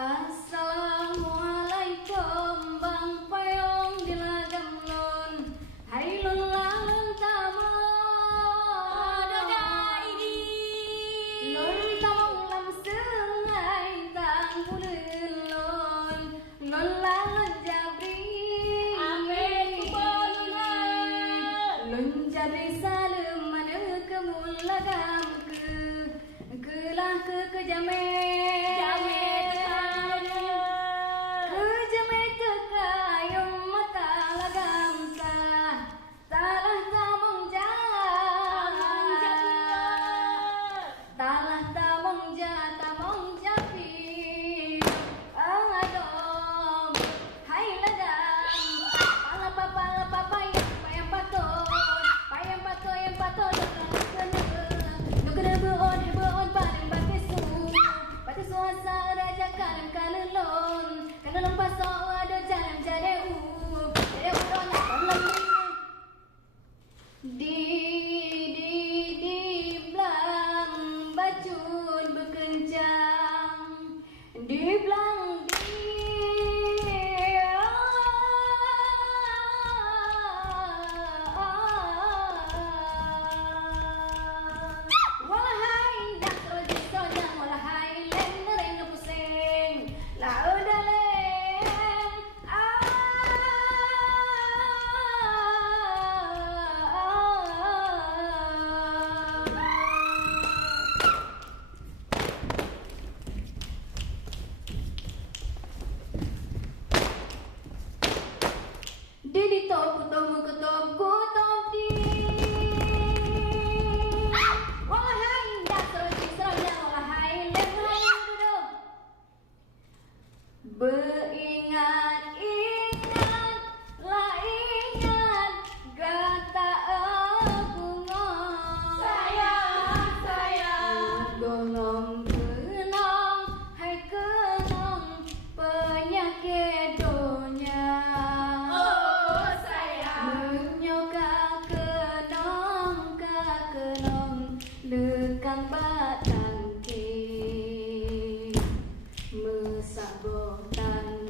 Assalamualaikum bang payung di ladang lon. Hai lon lalon tamong. Ada ini. Lon tamong lam sungai tang bulun lon. Lon lalon jabri. Ape kubona. Lon jabri salem mana kemul lagam kelah ke jame. Di belang bacun berkencang, di belang walahai dak terjadi sojang, walahai len nereng pusing, lau dalem Didi top di walahai dak terjadi sojang, walahai len nereng duduk beringat-ingat lah ingat gata bunga sayang golong kenang hai kenang penyakit dunia menyoka kenang lekang batang ke mesak botan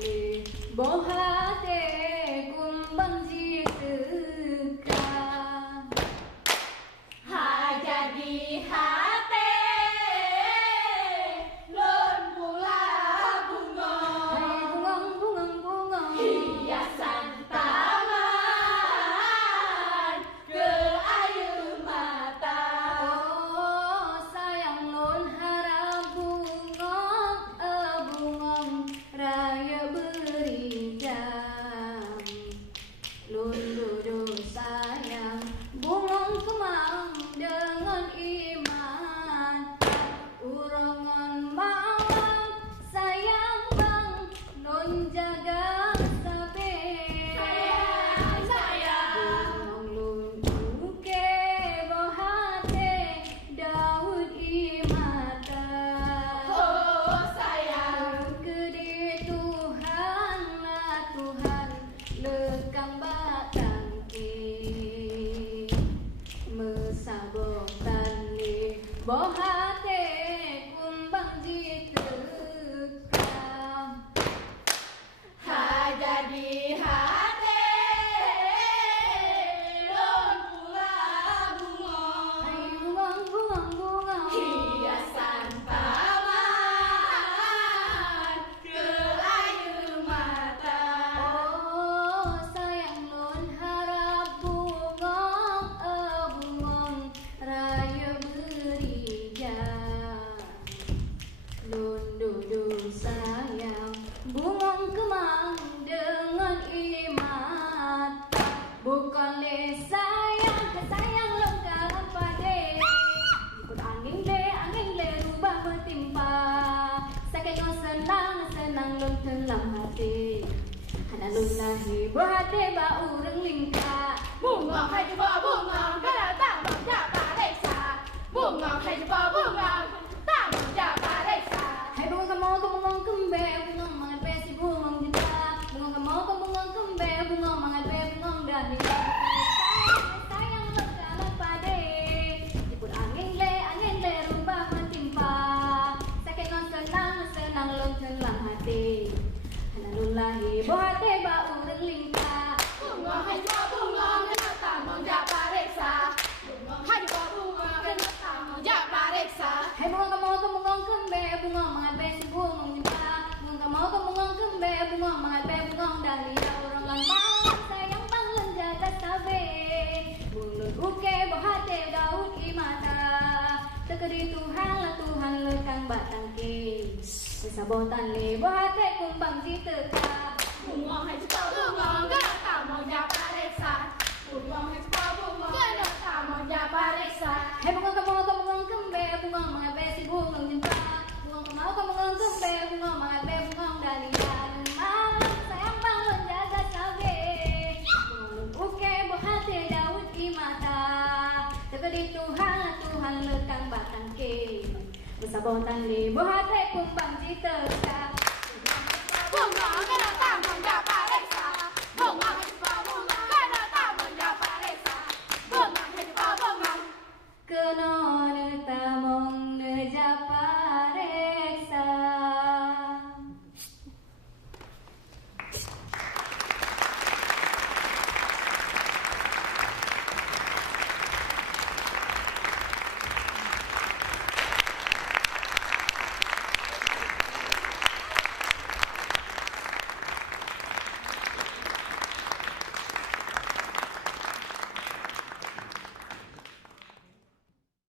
Alulahi buhate ba urang lingka. Bunga hai jumpa bunga, kala tak menjaga desa. Bunga hai jumpa bunga, tak menjaga desa. Hai bunga kamu kemungong kembe, bunga mangat be si bungong cinta. Bunga kamu kemungong kembe, bunga mangat be bungong dahlia. Sayang berjalan pade, jemput angin le rubah mentimpa. Sakit non senang loncelang hati. Alulahi buhate ba urang lingka. Bunga hai jumpa bunga, kala tak menjaga desa. Bunga hai jumpa bunga, kala tak menjaga desa. Hai bunga kamu kemungong kembe, bunga mangat be si bungong cinta. Bunga kamu kemungong kembe, bunga mangat be bungong dahlia. Orang lambang sayang bang lenjaga sabe. Mulut uke buhate daun imata. Tekeri Tuhan lah Tuhan lekang batang ke. Kesabotan le buhate kumbang jiteka.